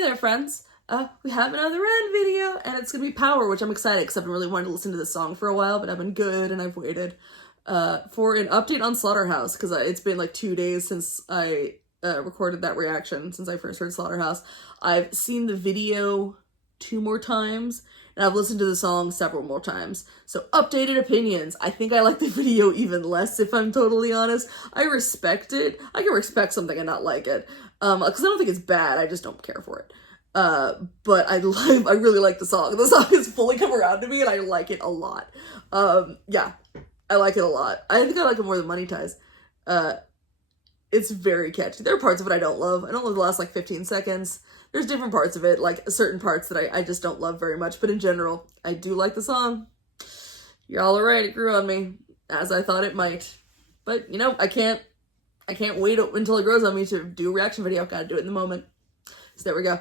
Hey there, friends. We have another Ren video, and it's gonna be Power, which I'm excited because I've been really wanting to listen to this song for a while, but I've been good and I've waited for an update on Slaughterhouse because it's been like 2 days since I recorded that reaction, since I first heard Slaughterhouse. I've seen the video 2 more times, and I've listened to the song several more times. So updated opinions. I think I like the video even less, if I'm totally honest. I respect it. I can respect something and not like it. Because I don't think it's bad, I just don't care for it. But I really like the song. The song has fully come around to me and I like it a lot. Yeah, I like it a lot. I think I like it more than Money Ties. It's very catchy. There are parts of it I don't love. I don't love the last like 15 seconds. There's different parts of it, like certain parts that I just don't love very much, but in general, I do like the song. You're all right, it grew on me, as I thought it might. But, you know, I can't wait until it grows on me to do a reaction video. I've got to do it in the moment. So there we go.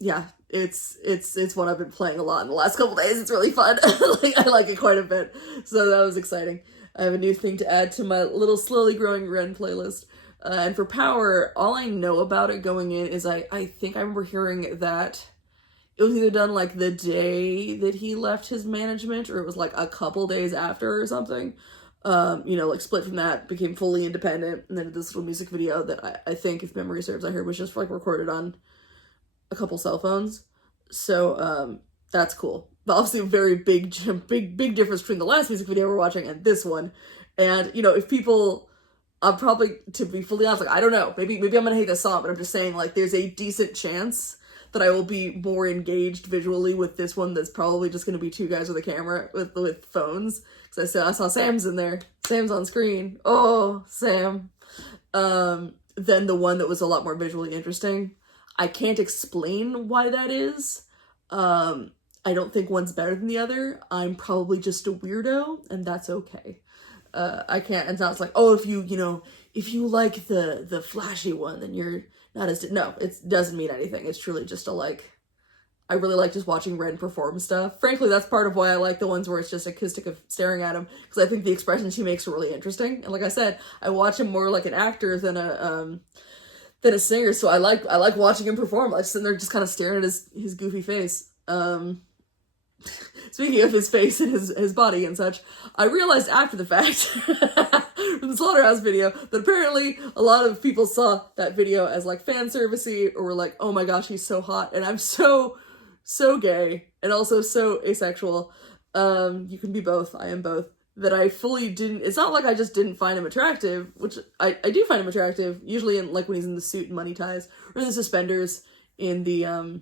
Yeah, it's one I've been playing a lot in the last couple days. It's really fun. I like it quite a bit. So that was exciting. I have a new thing to add to my little slowly growing Ren playlist. And for Power, all I know about it going in is I think I remember hearing that it was either done like the day that he left his management or it was like a couple days after or something. You know, like split from that, became fully independent, and then did this little music video that I think, if memory serves, I heard was just like recorded on a couple cell phones. So that's cool. But obviously a very big difference between the last music video we're watching and this one. And, you know, if people, I'm probably, to be fully honest, like, I don't know, maybe I'm gonna hate this song, but I'm just saying, like, there's a decent chance that I will be more engaged visually with this one that's probably just gonna be 2 guys with a camera, with phones. Because I saw Sam's in there. Sam's on screen. Oh, Sam. Then the one that was a lot more visually interesting. I can't explain why that is. I don't think one's better than the other. I'm probably just a weirdo, and that's okay. I can't, and it's like, oh, if you like the flashy one, then you're not as, no, it doesn't mean anything. It's truly just a, like, I really like just watching Ren perform stuff. Frankly, that's part of why I like the ones where it's just acoustic of staring at him, because I think the expressions he makes are really interesting. And like I said, I watch him more like an actor than a singer, so I like watching him perform. I just sitting there just kind of staring at his goofy face. Speaking of his face and his body and such, I realized after the fact from the Slaughterhouse video that apparently a lot of people saw that video as like fan servicey or were like, oh my gosh, he's so hot. And I'm so gay and also so asexual. You can be both. I am both. That I fully didn't, it's not like I just didn't find him attractive, which I do find him attractive, usually in like when he's in the suit and Money Ties, or the suspenders in the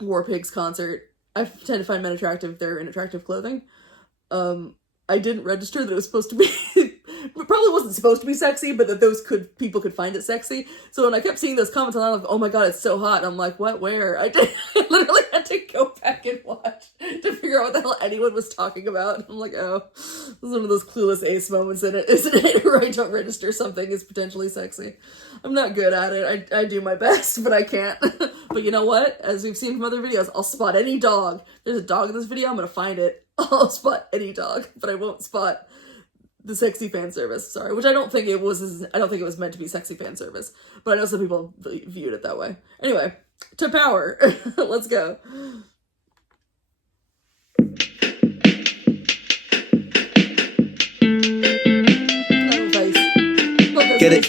War Pigs concert. I tend to find men attractive if they're in attractive clothing. I didn't register that it was supposed to be, it probably wasn't supposed to be sexy, but that people could find it sexy. So when I kept seeing those comments online, like, oh my god, it's so hot, I'm like, what, where? I literally had to go back and watch to figure out what the hell anyone was talking about. I'm like, oh, this is one of those clueless ace moments in it, isn't it? Where I don't register something is potentially sexy. I'm not good at it. I do my best, but I can't. But you know what? As we've seen from other videos, I'll spot any dog. There's a dog in this video, I'm gonna find it. I'll spot any dog, but I won't spot the sexy fan service. Sorry, which I don't think it was. I don't think it was meant to be sexy fan service, but I know some people viewed it that way. Anyway, to Power. Let's go. Get it?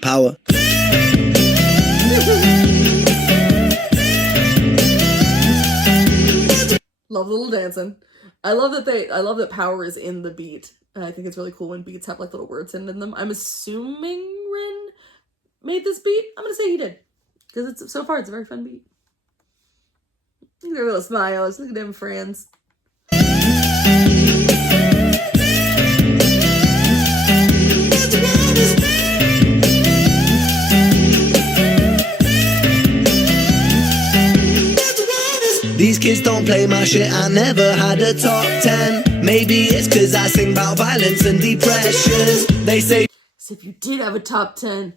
Power. Love a little dancing. I love that Power is in the beat. And I think it's really cool when beats have like little words in them. I'm assuming Ren made this beat. I'm gonna say he did. Because so far it's a very fun beat. Look at their little smiles. Look at them friends. These kids don't play my shit, I never had a top 10. Maybe it's cause I sing about violence and depression. They say, so if you did have a top 10,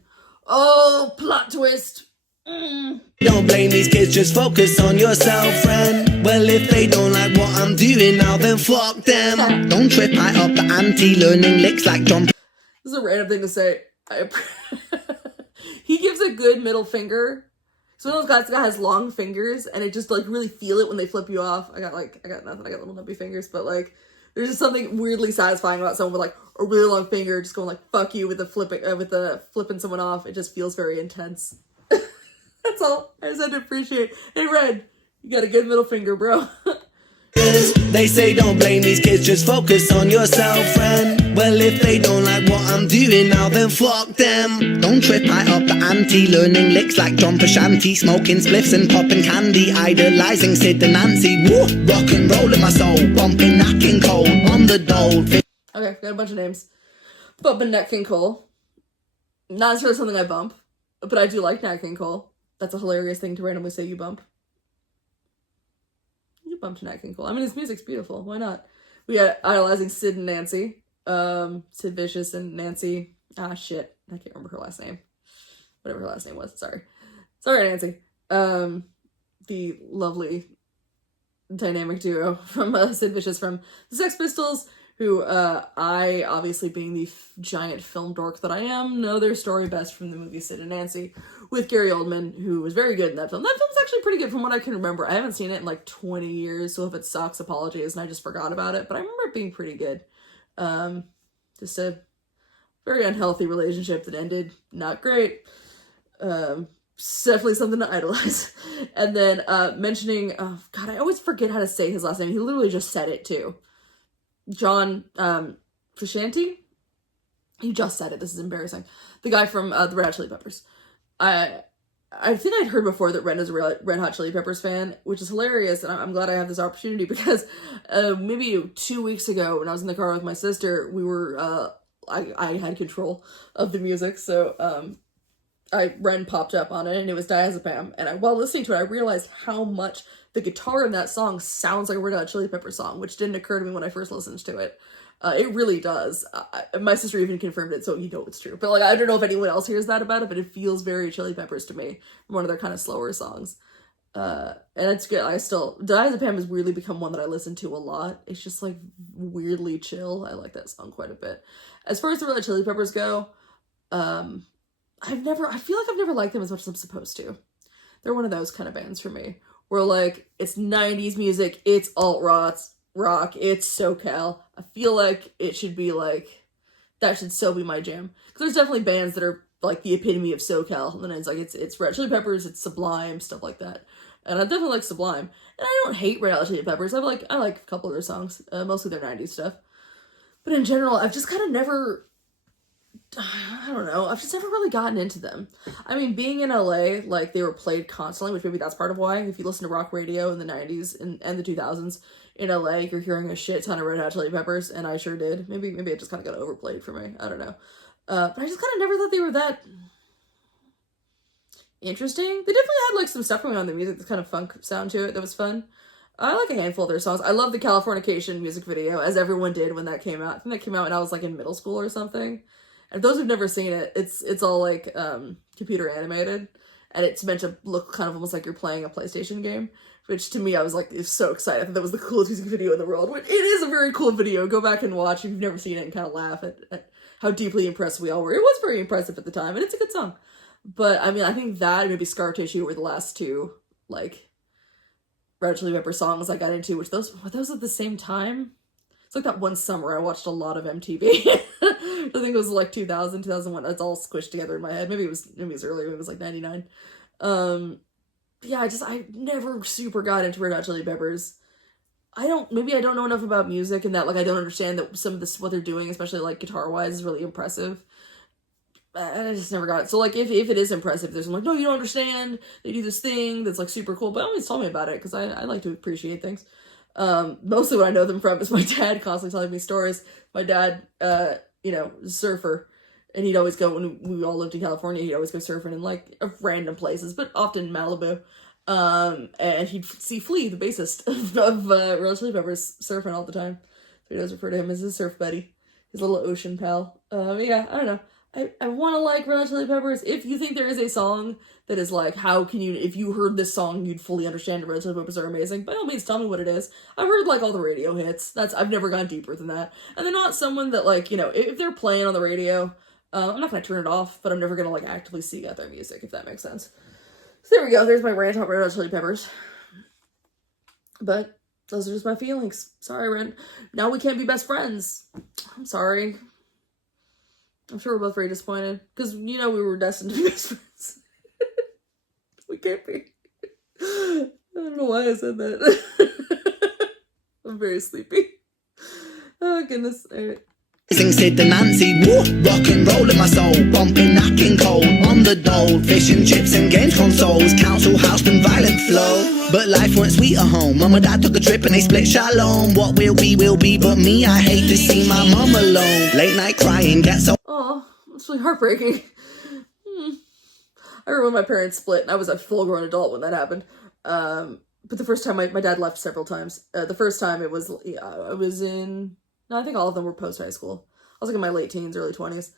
oh, plot twist. Don't blame these kids, just focus on yourself, friend. Well, if they don't like what I'm doing now, then fuck them. Don't trip, I up the ante, learning licks like John. This is a random thing to say. I he gives a good middle finger. So one of those guys that has long fingers, and it just like really feel it when they flip you off. I got nothing. I got little nubby fingers, but like there's just something weirdly satisfying about someone with like a really long finger just going like fuck you with the flipping someone off. It just feels very intense. That's all. I just had to appreciate. Hey Red, you got a good middle finger, bro. They say don't blame these kids, just focus on yourself, friend. Well, if they don't like what I'm doing now, then fuck them. Don't trip, I up the ante, learning licks like John Pashanti, smoking spliffs and popping candy, idolizing Sid and Nancy. Woo! Rock and roll in my soul, bumping Nat King Cole on the dole. Okay, got a bunch of names. Bumping Nat King Cole. Not necessarily something I bump, but I do like Nat King Cole. That's a hilarious thing to randomly say you bump. You bump to Nat King Cole. I mean, his music's beautiful. Why not? We got idolizing Sid and Nancy. Sid Vicious and Nancy. Ah, shit. I can't remember her last name. Whatever her last name was. Sorry, Nancy. The lovely dynamic duo from Sid Vicious from the Sex Pistols, who I, obviously being the giant film dork that I am, know their story best from the movie Sid and Nancy with Gary Oldman, who was very good in that film. That film's actually pretty good from what I can remember. I haven't seen it in like 20 years, so if it sucks, apologies, and I just forgot about it, but I remember it being pretty good. Just a very unhealthy relationship that ended not great. Definitely something to idolize. And then mentioning, oh god, I always forget how to say his last name. He literally just said it too. John Frusciante? He just said it. This is embarrassing. The guy from the Red Hot Chili Peppers. I think I'd heard before that Ren is a Red Hot Chili Peppers fan, which is hilarious, and I'm glad I have this opportunity because maybe 2 weeks ago when I was in the car with my sister, we were, I had control of the music, so Ren popped up on it, and it was Diazepam, and while listening to it, I realized how much the guitar in that song sounds like a Red Hot Chili Peppers song, which didn't occur to me when I first listened to it. It really does. My sister even confirmed it, so you know it's true. But like, I don't know if anyone else hears that about it, but it feels very Chili Peppers to me. One of their kind of slower songs. And it's good. Diazepam has weirdly become one that I listen to a lot. It's just like weirdly chill. I like that song quite a bit. As far as the Red Hot Chili Peppers go, I feel like I've never liked them as much as I'm supposed to. They're one of those kind of bands for me, where like, it's 90s music, it's alt-rock, it's SoCal. I feel like it should be like, that should still be my jam. Because there's definitely bands that are like the epitome of SoCal, and it's like, it's Red Chili Peppers, it's Sublime, stuff like that. And I definitely like Sublime. And I don't hate Red Hot Chili Peppers, I like a couple of their songs, mostly their 90s stuff. But in general, I've just kind of never, I don't know, I've just never really gotten into them. I mean, being in LA, like, they were played constantly, which maybe that's part of why. If you listen to rock radio in the 90s and the 2000s, in LA, you're hearing a shit ton of Red Hot Chili Peppers, and I sure did. Maybe it just kind of got overplayed for me. I don't know. But I just kind of never thought they were that interesting. They definitely had, like, some stuff going on in the music, this kind of funk sound to it that was fun. I like a handful of their songs. I love the Californication music video, as everyone did when that came out. I think that came out when I was, like, in middle school or something. And if those who've never seen it, it's all, like, computer animated. And it's meant to look kind of almost like you're playing a PlayStation game. Which, to me, I was, like, so excited. I thought that was the coolest music video in the world. It is a very cool video. Go back and watch if you've never seen it and kind of laugh at how deeply impressed we all were. It was very impressive at the time, and it's a good song. But, I mean, I think that and maybe Scar Tissue were the last two, like, Red Hot Chili Pepper songs I got into, which were those at the same time? It's like that one summer I watched a lot of MTV. I think it was, like, 2000, 2001. It's all squished together in my head. Maybe it was earlier. Maybe it was, like, 99. Yeah, I never super got into Red Hot Chili Peppers. Maybe I don't know enough about music and that, like, I don't understand that some of this, what they're doing, especially, like, guitar-wise, is really impressive. I just never got it. So, like, if it is impressive, there's, I'm like, no, you don't understand. They do this thing that's, like, super cool. But always tell me about it, because I like to appreciate things. Mostly what I know them from is my dad constantly telling me stories. My dad, is a surfer. And he'd always go, when we all lived in California, he'd always go surfing in, like, random places, but often Malibu. And he'd see Flea, the bassist of Red Hot Chili Peppers, surfing all the time. So he does refer to him as his surf buddy, his little ocean pal. Yeah, I don't know. I want to like Red Hot Chili Peppers. If you think there is a song that is like, if you heard this song, you'd fully understand Red Hot Chili Peppers are amazing, by all means, tell me what it is. I've heard, like, all the radio hits. I've never gone deeper than that. And they're not someone that, like, if they're playing on the radio, I'm not gonna turn it off, but I'm never gonna like actively seek out their music, if that makes sense. So there we go. There's my rant on Red Hot Chili Peppers. But those are just my feelings. Sorry, Ren. Now we can't be best friends. I'm sorry. I'm sure we're both very disappointed. Because, you know, we were destined to be best friends. We can't be. I don't know why I said that. I'm very sleepy. Oh, goodness. All right. Sing Sid and Nancy, woo, rock and roll in my soul, bumping, knocking cold, on the dole, fish and chips and games consoles, council house and violent flow. But life weren't sweet at home, mum and dad took a trip and they split shalom. What will be, but me, I hate to see my mum alone. Late night crying, get so... Oh, it's really heartbreaking. I remember when my parents split and I was a full-grown adult when that happened. But the first time, my dad left several times. The first time it was, I was in... No, I think all of them were post-high school. I was like in my late teens, early 20s.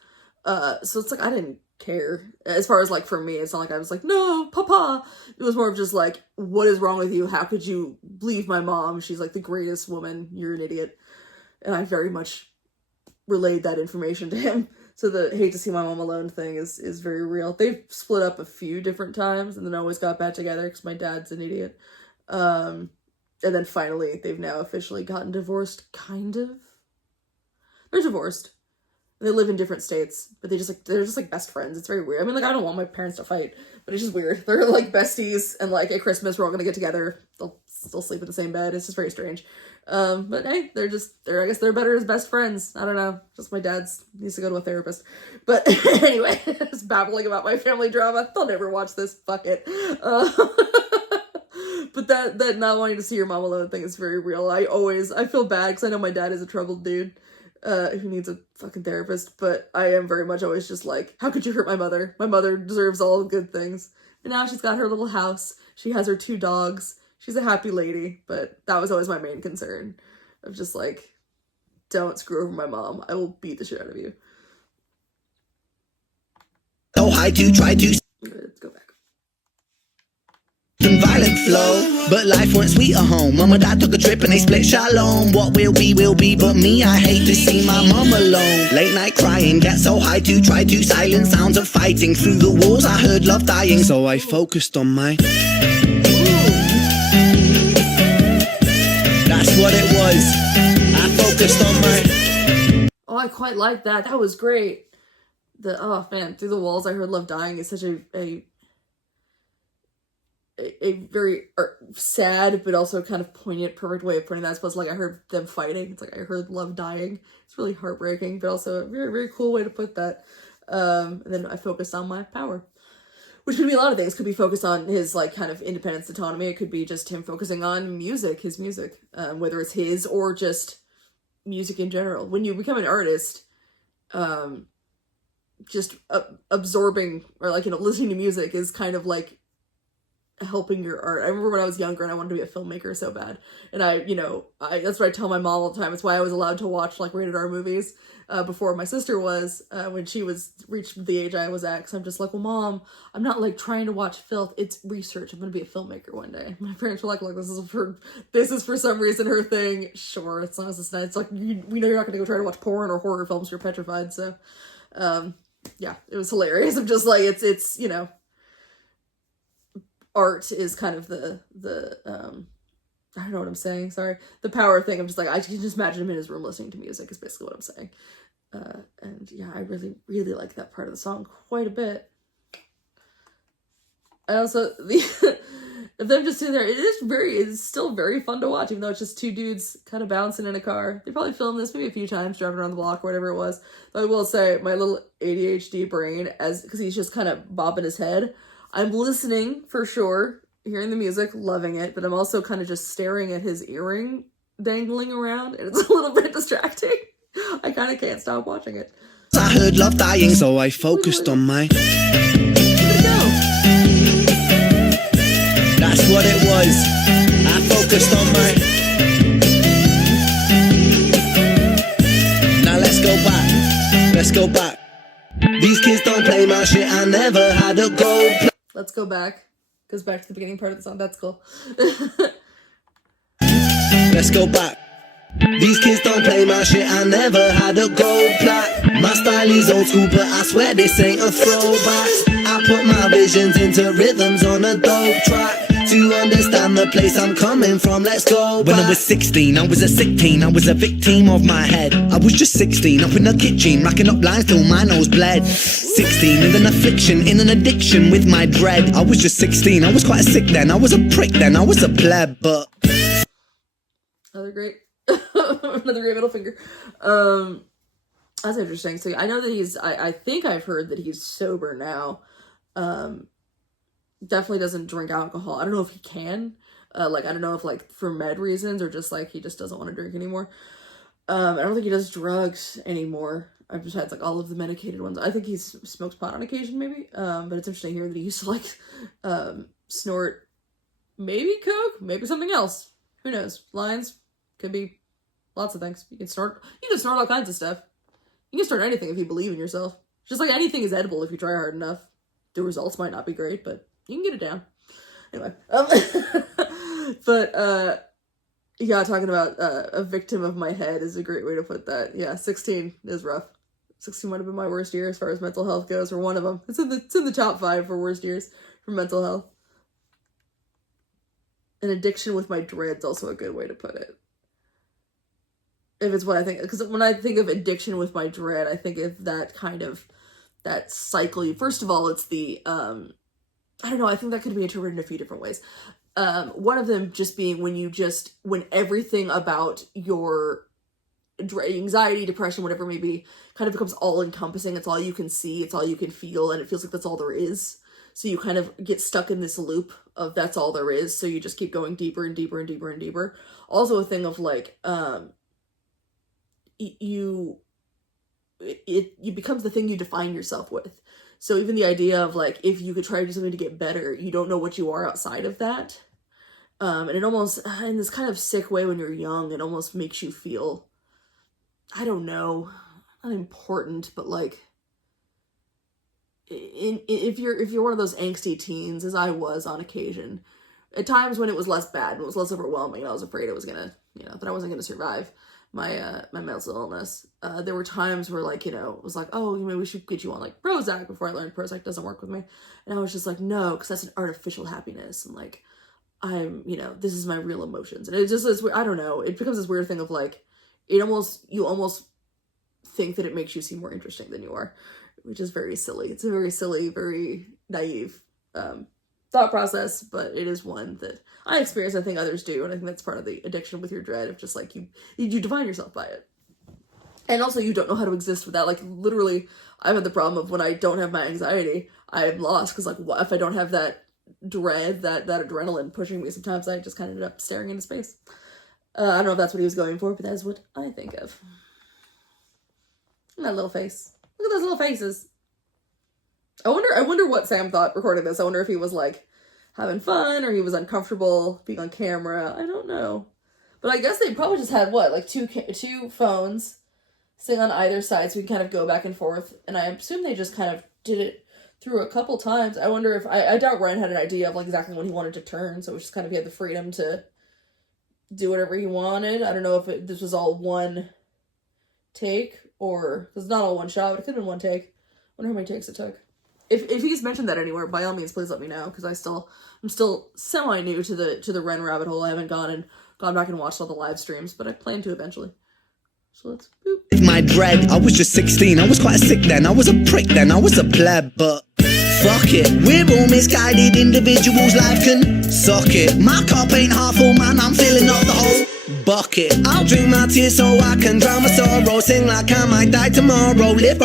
So it's like, I didn't care. As far as like, for me, it's not like I was like, no, papa. It was more of just like, what is wrong with you? How could you leave my mom? She's like the greatest woman. You're an idiot. And I very much relayed that information to him. So the hate to see my mom alone thing is very real. They've split up a few different times and then always got back together because my dad's an idiot. And then finally, they've now officially gotten divorced, kind of. They're divorced. They live in different states, but they're just like best friends. It's very weird. I mean, like, I don't want my parents to fight, but it's just weird. They're like besties, and like at Christmas we're all gonna get together. They'll still sleep in the same bed. It's just very strange. But hey, I guess they're better as best friends. I don't know. Just my dad's needs to go to a therapist. But anyway, just babbling about my family drama. They'll never watch this. Fuck it. But that not wanting to see your mom alone thing is very real. I feel bad because I know my dad is a troubled dude. Who needs a fucking therapist, but I am very much always just like, how could you hurt my mother? My mother deserves all the good things. And now she's got her little house. She has her 2 dogs. She's a happy lady, but that was always my main concern. Of just like, don't screw over my mom. I will beat the shit out of you. Oh, I do try to... Let's go back. Violent flow, but life weren't sweet at home. Mum and dad took a trip and they split shalom. What will be, but me, I hate to see my mum alone. Late night crying, get so high to try to silence sounds of fighting. Through the walls I heard love dying, so I focused on my... That's what it was. I focused on my... Oh, I quite like that. That was great. Oh man, Through the Walls I Heard Love Dying is such a very sad but also kind of poignant, perfect way of putting that. As opposed to like, I heard them fighting. It's like I heard love dying. It's really heartbreaking, but also a very, very cool way to put that. And then I focused on my power, which could be a lot of things. Could be focused on his like kind of independence, autonomy. It could be just him focusing on music, his music, whether it's his or just music in general. When you become an artist, just absorbing or like, listening to music is kind of like helping your art. I remember when I was younger and I wanted to be a filmmaker so bad, and I that's what I tell my mom all the time. It's why I was allowed to watch like rated R movies before my sister was, when she was reached the age I was at, because I'm just like, well, Mom, I'm not like trying to watch filth, it's research. I'm gonna be a filmmaker one day. My parents were like, look, this is for some reason her thing. Sure, as long as it's not, it's like, we know you're not gonna go try to watch porn or horror films, you're petrified. So yeah, it was hilarious. I'm just like, it's art is kind of the I don't know what I'm saying, sorry. The power thing, I'm just like, I can just imagine him in his room listening to music is basically what I'm saying. And yeah, I really, really like that part of the song quite a bit. I also, if them just sitting there, it's still very fun to watch, even though it's just 2 dudes kind of bouncing in a car. They probably filmed this maybe a few times, driving around the block or whatever it was. But I will say, my little ADHD brain, because he's just kind of bobbing his head, I'm listening for sure, hearing the music, loving it, but I'm also kind of just staring at his earring dangling around, and it's a little bit distracting. I kind of can't stop watching it. I heard love dying, so I focused on my... That's what it was. I focused on my... Now let's go back. These kids don't play my shit, I never had a gold. Let's go back. Goes back to the beginning part of the song. That's cool. Let's go back. These kids don't play my shit, I never had a gold plaque. My style is old school, but I swear this ain't a throwback. I put my visions into rhythms on a dope track. To understand the place I'm coming from, let's go back. When I was 16, I was a sick teen, I was a victim of my head. I was just 16, up in the kitchen, racking up lines till my nose bled. 16, in an affliction, in an addiction with my dread. I was just 16, I was quite sick then, I was a prick then, I was a pleb, but... Another great middle finger. That's interesting. So I know that he's, I think I've heard that he's sober now. Definitely doesn't drink alcohol. I don't know if he can. Like, I don't know if, like, for med reasons or just, like, he just doesn't want to drink anymore. I don't think he does drugs anymore. I've just had, like, all of the medicated ones. I think he smokes pot on occasion, maybe. But it's interesting here that he used to, like, snort maybe coke, maybe something else. Who knows? Lines could be lots of things. You can snort all kinds of stuff. You can snort anything if you believe in yourself. Just like anything is edible if you try hard enough. The results might not be great, but you can get it down. Anyway, but yeah, talking about a victim of my head is a great way to put that. Yeah, 16 is rough. 16 might have been my worst year as far as mental health goes, or one of them. It's in the top 5 for worst years for mental health. An addiction with my dread's also a good way to put it. If it's what I think, because when I think of addiction with my dread, I think of that kind of, that cycle. First of all, it's the, I don't know, I think that could be interpreted in a few different ways. One of them just being when everything about your anxiety, depression, whatever it may be, kind of becomes all encompassing. It's all you can see, it's all you can feel, and it feels like that's all there is. So you kind of get stuck in this loop of that's all there is. So you just keep going deeper and deeper and deeper and deeper. Also a thing of like, it becomes the thing you define yourself with. So even the idea of like, if you could try to do something to get better, you don't know what you are outside of that. And it almost, in this kind of sick way when you're young, it almost makes you feel, I don't know, not important, but like, if you're one of those angsty teens, as I was on occasion, at times when it was less bad, it was less overwhelming, and I was afraid it was gonna, that I wasn't gonna survive my mental illness. There were times where, like, it was like, oh, maybe we should get you on like Prozac, before I learned Prozac doesn't work with me. And I was just like, no, because that's an artificial happiness. And like, I'm, this is my real emotions. And it just is, I don't know, it becomes this weird thing of like, you almost think that it makes you seem more interesting than you are, which is very silly. It's a very silly, very naive thought process, but it is one that I experience. I think others do, and I think that's part of the addiction with your dread, of just like you define yourself by it, and also you don't know how to exist without. Like, literally, I've had the problem of when I don't have my anxiety, I'm lost, because like, what if I don't have that dread, that adrenaline pushing me? Sometimes I just kind of end up staring into space. I don't know if that's what he was going for, but that is what I think of. And that little face. Look at those little faces. I wonder what Sam thought recording this. I wonder if he was like having fun, or he was uncomfortable being on camera. I don't know. But I guess they probably just had like two phones sitting on either side, so we can kind of go back and forth. And I assume they just kind of did it through a couple times. I wonder if, I doubt Ryan had an idea of like exactly when he wanted to turn, so it was just kind of, he had the freedom to do whatever he wanted. I don't know if this was all one take, or, because it's not all one shot, but it could have been one take. I wonder how many takes it took. If he's mentioned that anywhere, by all means, please let me know, because I'm still semi new to the Ren rabbit hole. I haven't gone back and watched all the live streams, but I plan to eventually. So let's boop. My dread, I was just 16, I was quite sick then, I was a prick then, I was a pleb, but fuck it, we're all misguided individuals, life can suck it. My cup ain't half full, man, I'm filling up the whole bucket. I'll drink my tears so I can drown my sorrow, sing like I might die tomorrow, live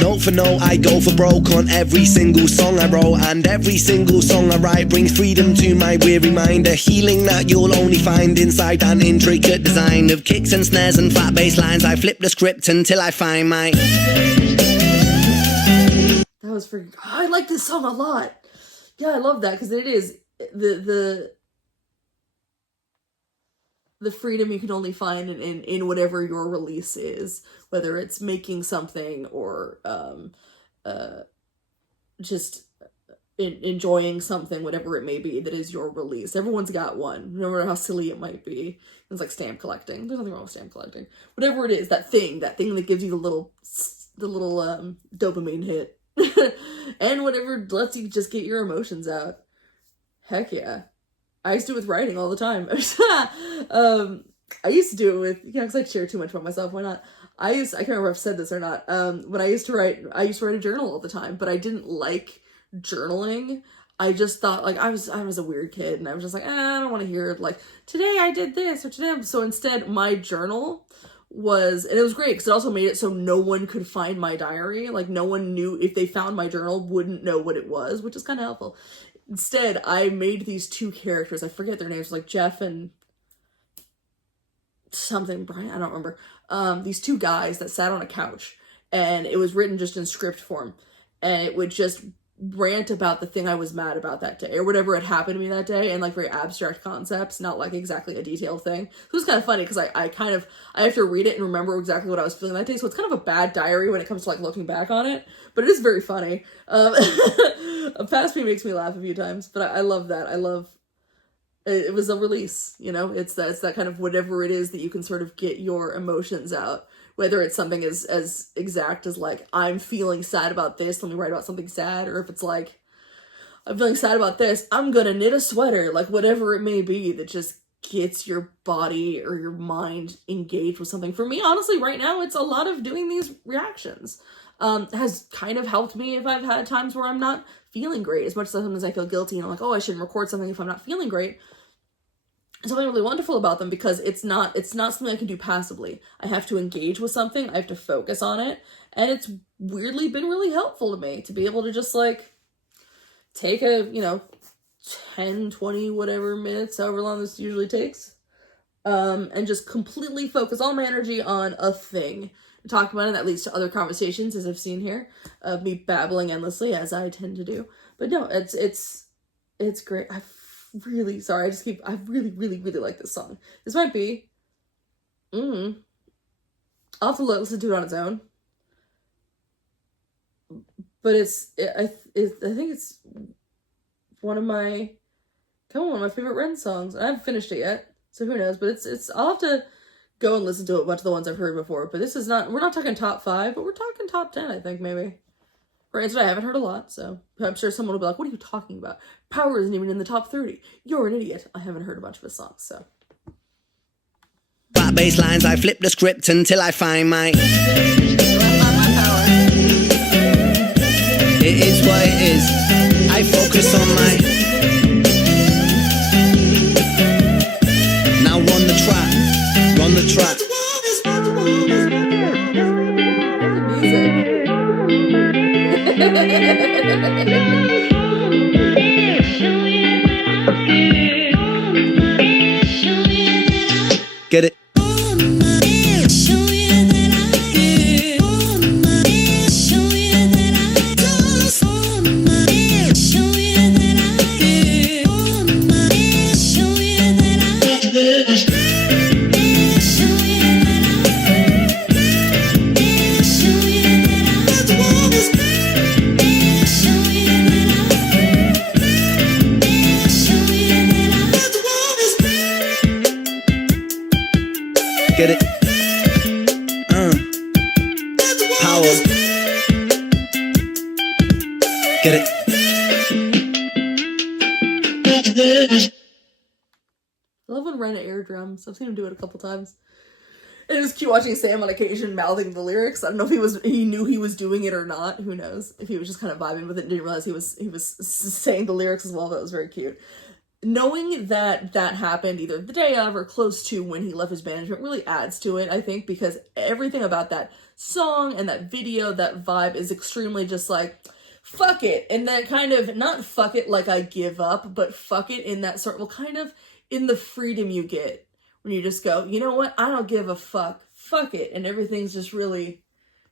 note for note, I go for broke on every single song I wrote, and every single song I write brings freedom to my weary mind, a healing that you'll only find inside an intricate design of kicks and snares and fat bass lines. I flip the script until I find my... That was freaking... I like this song a lot. Yeah, I love that, because it is the freedom you can only find in whatever your release is, whether it's making something or just enjoying something, whatever it may be, that is your release. Everyone's got one, no matter how silly it might be. It's like stamp collecting. There's nothing wrong with stamp collecting. Whatever it is, that thing that gives you the little dopamine hit, and whatever lets you just get your emotions out. Heck yeah. I used to do it with writing all the time. I used to do it with, because I share too much about myself. Why not? I can't remember if I've said this or not. When I used to write a journal all the time, but I didn't like journaling. I just thought, like, I was a weird kid, and I was just like, I don't want to hear, like, today I did this, or today. So instead, my journal and it was great, because it also made it so no one could find my diary. Like, no one knew, if they found my journal, wouldn't know what it was, which is kind of helpful. Instead, I made these two characters, I forget their names, like Jeff and something, Brian, I don't remember. These two guys that sat on a couch, and it was written just in script form, and it would just rant about the thing I was mad about that day, or whatever had happened to me that day, and like very abstract concepts, not like exactly a detailed thing. So it was kind of funny, because I have to read it and remember exactly what I was feeling that day, so it's kind of a bad diary when it comes to like looking back on it, but it is very funny. Past me makes me laugh a few times, but I love that. It was a release, it's that kind of whatever it is that you can sort of get your emotions out. Whether it's something as exact as like, I'm feeling sad about this, let me write about something sad, or if it's like, I'm feeling sad about this, I'm gonna knit a sweater, like whatever it may be that just gets your body or your mind engaged with something. For me, honestly, right now, it's a lot of doing these reactions. Has kind of helped me if I've had times where I'm not feeling great, as much as sometimes I feel guilty and I'm like, oh, I shouldn't record something if I'm not feeling great. Something really wonderful about them, because it's not something I can do passively. I have to engage with something, I have to focus on it, and it's weirdly been really helpful to me to be able to just like take a 10, 20, whatever minutes, however long this usually takes, and just completely focus all my energy on a thing, talk about it. That leads to other conversations, as I've seen here, of me babbling endlessly, as I tend to do. But no, it's great. I really, really, really like this song. This might be, I'll have to listen to it on its own. But I think it's one of my favorite Ren songs. I haven't finished it yet, so who knows, but I'll have to go and listen to a bunch of the ones I've heard before, but we're not talking top 5, but we're talking top 10, I think, maybe. Granted, I haven't heard a lot, so I'm sure someone will be like, what are you talking about? Power isn't even in the top 30. You're an idiot. I haven't heard a bunch of his songs, so. Flat bass lines, I flip the script until I find my... It is what it is. I focus on my... Now run the track. Run the track. Get it? Get it? Power. Get it? I love when Ren air drums. I've seen him do it a couple times. And it was cute watching Sam on occasion mouthing the lyrics. I don't know if he knew he was doing it or not. Who knows? If he was just kind of vibing with it and didn't realize he was saying the lyrics as well. That was very cute. Knowing that happened either the day of or close to when he left his management really adds to it, I think, because everything about that song and that video, that vibe is extremely just like, fuck it. And that kind of, not fuck it like I give up, but fuck it in that sort of, kind of in the freedom you get when you just go, you know what? I don't give a fuck. Fuck it. And everything's just really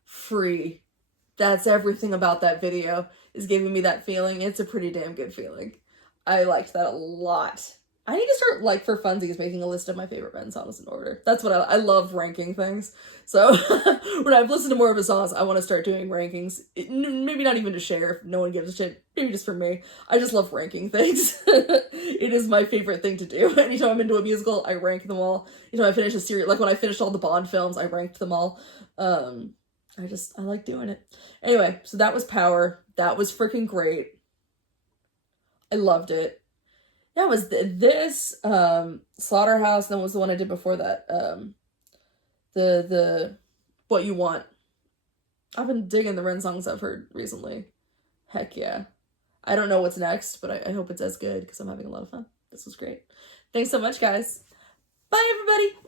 free. That's everything about that video is giving me that feeling. It's a pretty damn good feeling. I liked that a lot. I need to start, like, for funsies, making a list of my favorite band songs in order. That's what I love ranking things. So when I've listened to more of a songs, I want to start doing rankings. Maybe not even to share if no one gives a shit. Maybe just for me. I just love ranking things. It is my favorite thing to do. Anytime I'm into a musical, I rank them all. I finish a series, like when I finished all the Bond films, I ranked them all. I like doing it. Anyway, so that was Power. That was freaking great. I loved it. That was this Slaughterhouse. Then was the one I did before that. The What You Want. I've been digging the Ren songs I've heard recently. Heck yeah. I don't know what's next, but I hope it's as good because I'm having a lot of fun. This was great. Thanks so much, guys. Bye, everybody.